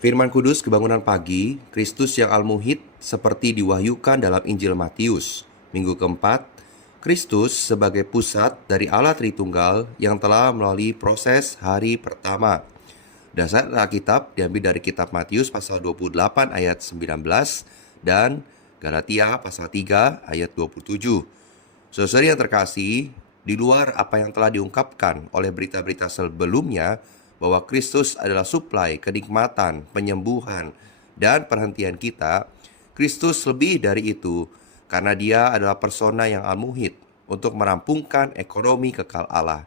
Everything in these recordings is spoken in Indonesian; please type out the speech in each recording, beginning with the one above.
Firman Kudus Kebangunan Pagi, Kristus yang Al-Muhid seperti diwahyukan dalam Injil Matius. Minggu keempat, Kristus sebagai pusat dari Allah Tritunggal yang telah melalui proses hari pertama. Dasar Alkitab diambil dari kitab Matius pasal 28 ayat 19 dan Galatia pasal 3 ayat 27. Saudara yang terkasih, di luar apa yang telah diungkapkan oleh berita-berita sebelumnya, bahwa Kristus adalah suplai, kenikmatan, penyembuhan, dan perhentian kita, Kristus lebih dari itu, karena dia adalah persona yang al-muhid untuk merampungkan ekonomi kekal Allah.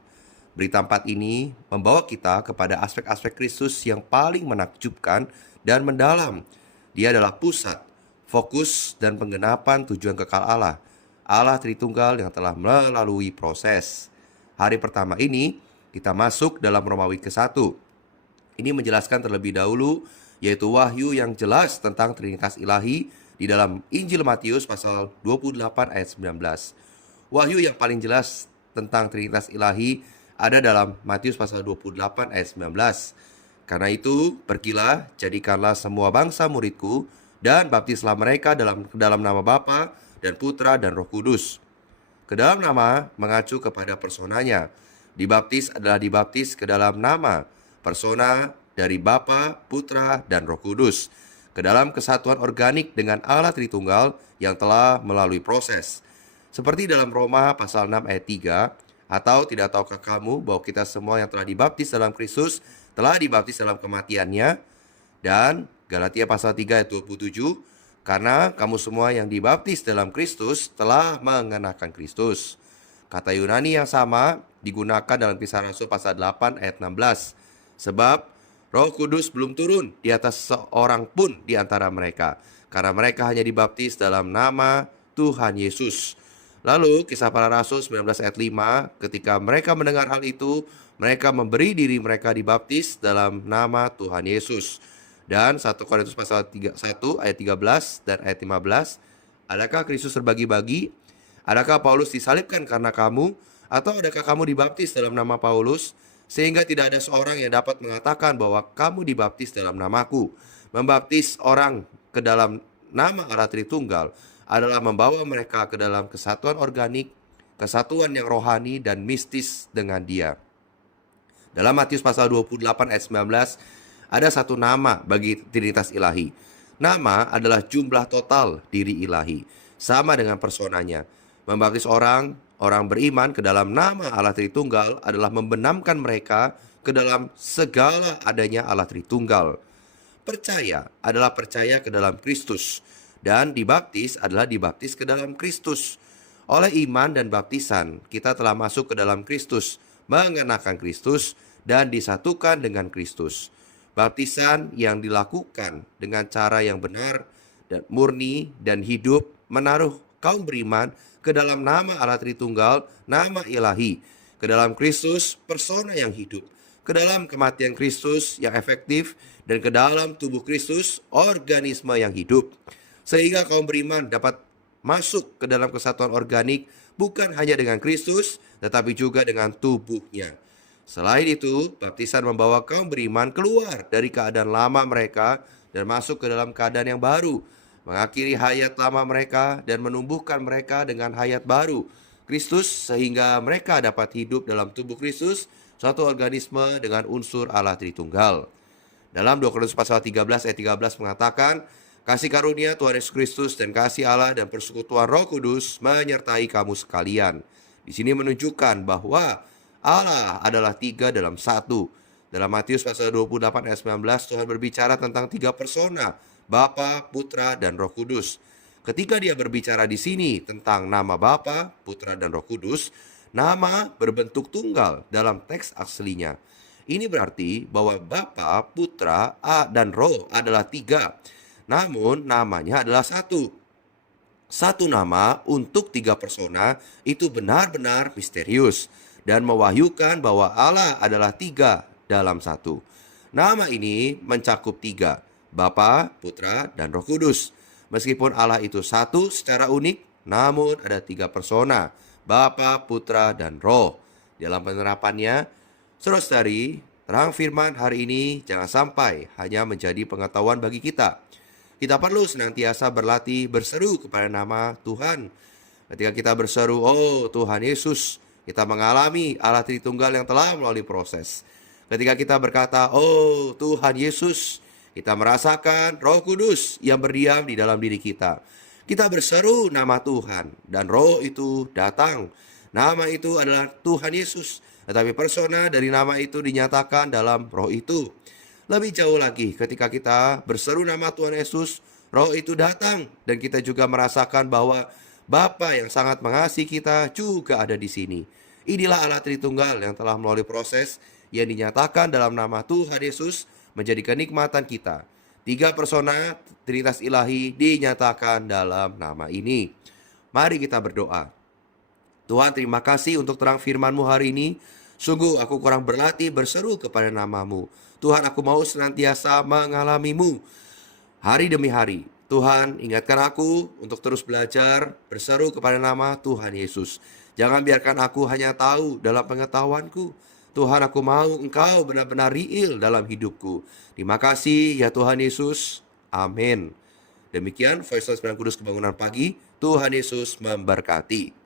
Berita 4 ini membawa kita kepada aspek-aspek Kristus yang paling menakjubkan dan mendalam. Dia adalah pusat, fokus, dan penggenapan tujuan kekal Allah, Allah Tritunggal yang telah melalui proses. Hari pertama ini, kita masuk dalam Romawi ke-1. Ini menjelaskan terlebih dahulu, yaitu wahyu yang jelas tentang Trinitas Ilahi di dalam Injil Matius pasal 28 ayat 19. Wahyu yang paling jelas tentang Trinitas Ilahi ada dalam Matius pasal 28 ayat 19. Karena itu, pergilah, jadikanlah semua bangsa muridku, dan baptislah mereka dalam nama Bapa dan Putra dan Roh Kudus. Ke dalam nama mengacu kepada personanya. Dibaptis adalah dibaptis ke dalam nama, persona dari Bapa, Putra, dan Roh Kudus, ke dalam kesatuan organik dengan Allah Tritunggal yang telah melalui proses. Seperti dalam Roma pasal 6 ayat 3, atau tidak tahukah kamu bahwa kita semua yang telah dibaptis dalam Kristus telah dibaptis dalam kematiannya? Dan Galatia pasal 3 ayat 27, karena kamu semua yang dibaptis dalam Kristus telah mengenakan Kristus. Kata Yunani yang sama digunakan dalam Kisah Rasul pasal 8 ayat 16. Sebab Roh Kudus belum turun di atas seorang pun di antara mereka, karena mereka hanya dibaptis dalam nama Tuhan Yesus. Lalu Kisah Para Rasul 19 ayat 5, ketika mereka mendengar hal itu, mereka memberi diri mereka dibaptis dalam nama Tuhan Yesus. Dan 1 Korintus pasal 1 ayat 13 dan ayat 15, adakah Kristus terbagi-bagi? Adakah Paulus disalibkan karena kamu? Atau adakah kamu dibaptis dalam nama Paulus? Sehingga tidak ada seorang yang dapat mengatakan bahwa kamu dibaptis dalam namaku. Membaptis orang ke dalam nama Allah Tritunggal adalah membawa mereka ke dalam kesatuan organik, kesatuan yang rohani dan mistis dengan Dia. Dalam Matius pasal 28 ayat 19, ada satu nama bagi Trinitas Ilahi. Nama adalah jumlah total diri ilahi, sama dengan personanya. Membaptis orang beriman ke dalam nama Allah Tritunggal adalah membenamkan mereka ke dalam segala adanya Allah Tritunggal. Percaya adalah percaya ke dalam Kristus, dan dibaptis adalah dibaptis ke dalam Kristus. Oleh iman dan baptisan, kita telah masuk ke dalam Kristus, mengenakan Kristus, dan disatukan dengan Kristus. Baptisan yang dilakukan dengan cara yang benar dan murni dan hidup menaruh kaum beriman ke dalam nama Allah Tritunggal, nama ilahi, ke dalam Kristus, persona yang hidup, ke dalam kematian Kristus yang efektif, dan ke dalam tubuh Kristus, organisme yang hidup. Sehingga kaum beriman dapat masuk ke dalam kesatuan organik bukan hanya dengan Kristus, tetapi juga dengan tubuhnya. Selain itu, baptisan membawa kaum beriman keluar dari keadaan lama mereka dan masuk ke dalam keadaan yang baru, mengakhiri hayat lama mereka dan menumbuhkan mereka dengan hayat baru Kristus, sehingga mereka dapat hidup dalam tubuh Kristus, suatu organisme dengan unsur Allah Tritunggal. Dalam 2 Korintus pasal 13 ayat 13 mengatakan, kasih karunia Tuhan Yesus Kristus dan kasih Allah dan persekutuan Roh Kudus menyertai kamu sekalian. Di sini menunjukkan bahwa Allah adalah 3 dalam 1. Dalam Matius pasal 28 ayat 19, Tuhan berbicara tentang 3 persona, Bapa, Putra, dan Roh Kudus. Ketika dia berbicara di sini tentang nama Bapa, Putra, dan Roh Kudus, nama berbentuk tunggal dalam teks aslinya. Ini berarti bahwa Bapa, Putra, dan Roh adalah 3. Namun namanya adalah 1. Satu nama untuk 3 persona itu benar-benar misterius dan mewahyukan bahwa Allah adalah 3 dalam 1. Nama ini mencakup 3. Bapa, Putra, dan Roh Kudus. Meskipun Allah itu satu secara unik, namun ada 3 persona, Bapa, Putra, dan Roh. Dalam penerapannya, saudara-saudari, Terang firman hari ini jangan sampai hanya menjadi pengetahuan bagi kita. Kita perlu senantiasa berlatih berseru kepada nama Tuhan. Ketika kita berseru, "Oh Tuhan Yesus," kita mengalami Allah Tritunggal yang telah melalui proses. Ketika kita berkata, "Oh Tuhan Yesus," kita merasakan Roh Kudus yang berdiam di dalam diri kita. Kita berseru nama Tuhan dan Roh itu datang. Nama itu adalah Tuhan Yesus, tetapi persona dari nama itu dinyatakan dalam Roh itu. Lebih jauh lagi, ketika kita berseru nama Tuhan Yesus, Roh itu datang dan kita juga merasakan bahwa Bapa yang sangat mengasihi kita juga ada di sini. Inilah Allah Tritunggal yang telah melalui proses yang dinyatakan dalam nama Tuhan Yesus menjadi kenikmatan kita. Tiga persona Trinitas Ilahi dinyatakan dalam nama ini. Mari kita berdoa. Tuhan, terima kasih untuk terang firman-Mu hari ini. Sungguh aku kurang berlatih berseru kepada nama-Mu. Tuhan, aku mau senantiasa mengalami-Mu hari demi hari. Tuhan, ingatkan aku untuk terus belajar berseru kepada nama Tuhan Yesus. Jangan biarkan aku hanya tahu dalam pengetahuanku. Tuhan, aku mau Engkau benar-benar real dalam hidupku. Terima kasih ya Tuhan Yesus. Amin. Demikian Voice of Sembilan Kudus Kebangunan Pagi. Tuhan Yesus memberkati.